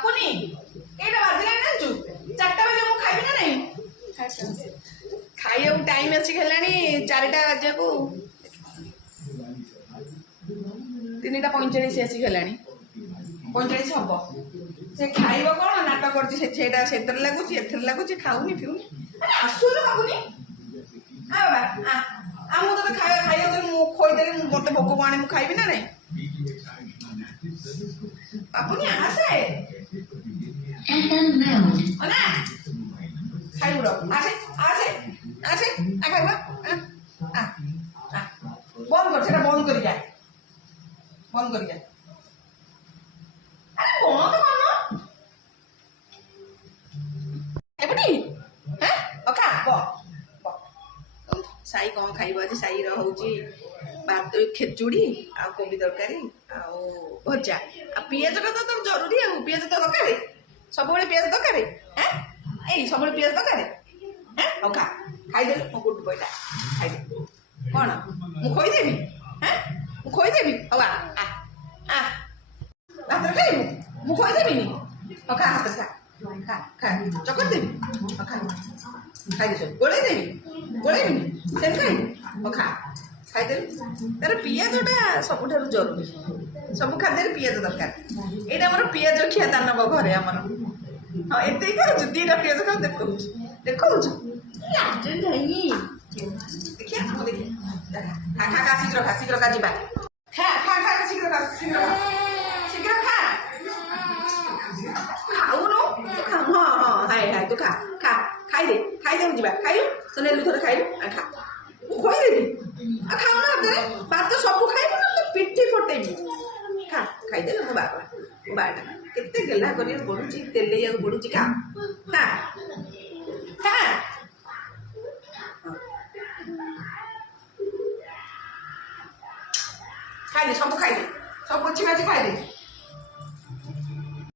ପାପୁନି ଏଇଟା ବାଜିଲାଣି ଜାଣିଛୁ 4ଟା ବାଜେ ମୁଁ ଖାଇବି ନା ନାହିଁ ଖାଇବାକୁ ଟାଇମ୍ ଆସିକି ହେଲାଣି 4ଟା ବାଜିବାକୁ 3ଟା 45 ଆସିକି ହେଲାଣି 45 ହବ ସେ ଖାଇବ କ'ଣ ନାଟ କରୁଛି ସେଇଟା ସେଥିରେ ଲାଗୁଛି ଏଥିରେ ଲାଗୁଛି ଖାଉନି ପିଉନି ଆସୁଛୁ ପାପୁନି ବାବା ମୁଁ ତତେ ଖାଇବାକୁ ମୁଁ ଖୋଇଦେଲି ମତେ ଭୋକ ଆଣି ମୁଁ ଖାଇବି ନା ନାହିଁ ପାପୁନି ଆସେ ନା ଖାଇବୁ ଆସେ ଆସେ ଆସେ ଖାଇବା ବନ୍ଦ କର ସେଟା ବନ୍ଦ କରି ଯା ବନ୍ଦ କରି ଯା ଆରେ ବନ୍ଦ କର ଏପଟି ସାଇ କ'ଣ ଖାଇବ ଆଜି ସାଇର ହେଉଛି ଭାତ ଖେଚୁଡ଼ି ଆଉ କୋବି ତରକାରୀ ଆଉ ଭଜା ଆଉ ପିଆଜଟା ତ ତୋର ଜରୁରୀ ଆଉ ପିଆଜ ତ ଦରକାର ସବୁବେଳେ ପିଆଜ ଦରକାର ଏଇ ସବୁବେଳେ ପିଆଜ ଦରକାର ହଉ ଖାଇଦେଲୁ ମୋ ଗୁଡୁ ପଇଲା ଖାଇଦେ କ'ଣ ମୁଁ ଖୋଇଦେବି ମୁଁ ଖୋଇଦେବି ହଉ ଭାତରେ ଖାଇବୁ ମୁଁ ଖୋଇଦେବିନି ହଉ ହାତରେ ଖା ଚକଟି ଦେବି ଖାଇଦେଛୁ ଗୋଳେଇ ଦେବି ଗୋଳେଇବିନି ସେମିତି ଖାଇବୁ ହଉ ଖାଇଦେବି ତାର ପିଆଜଟା ସବୁଠାରୁ ଜରୁରୀ ସବୁ ଖାଦ୍ୟରେ ପିଆଜ ଦରକାର ଏଇଟା ଆମର ପିଆଜ ଖିଆ ଦାନବ ଘରେ ଆମର ହଁ ଏତିକି ଖାଉଛୁ 2ଟା ପିଆଜ ଖାଉ ଦେଖାଉଛୁ ଦେଖିଆ ମୁଁ ଦେଖିଆ ଖା ଶୀଘ୍ର ଖା ଯିବା ଶୀଘ୍ର ଖା ଖାଉନୁ ହଁ ହାଏ ତୁ ଖାଇଦେ ମୁଁ ଯିବା ଖାଇଲୁ ତ ନେଲୁ ଥରେ ଖାଇଲୁ ଖା ମୁଁ ଖୋଇଦେବି ଖାଉନା ହାତରେ ଭାତ ସବୁ ଖାଇବୁ ନା ତ ପିଠି ଫଟେଇବି ଖାଇଦେଲେ ମୋ ବାରଟା କେତେ ଗେଲା କରିବାକୁ ପଡୁଛି ତେଲେଇବାକୁ ପଡୁଛି ଖାଇଦେ ସବୁ ପୋଛି ମାଛି ଖାଇଦେ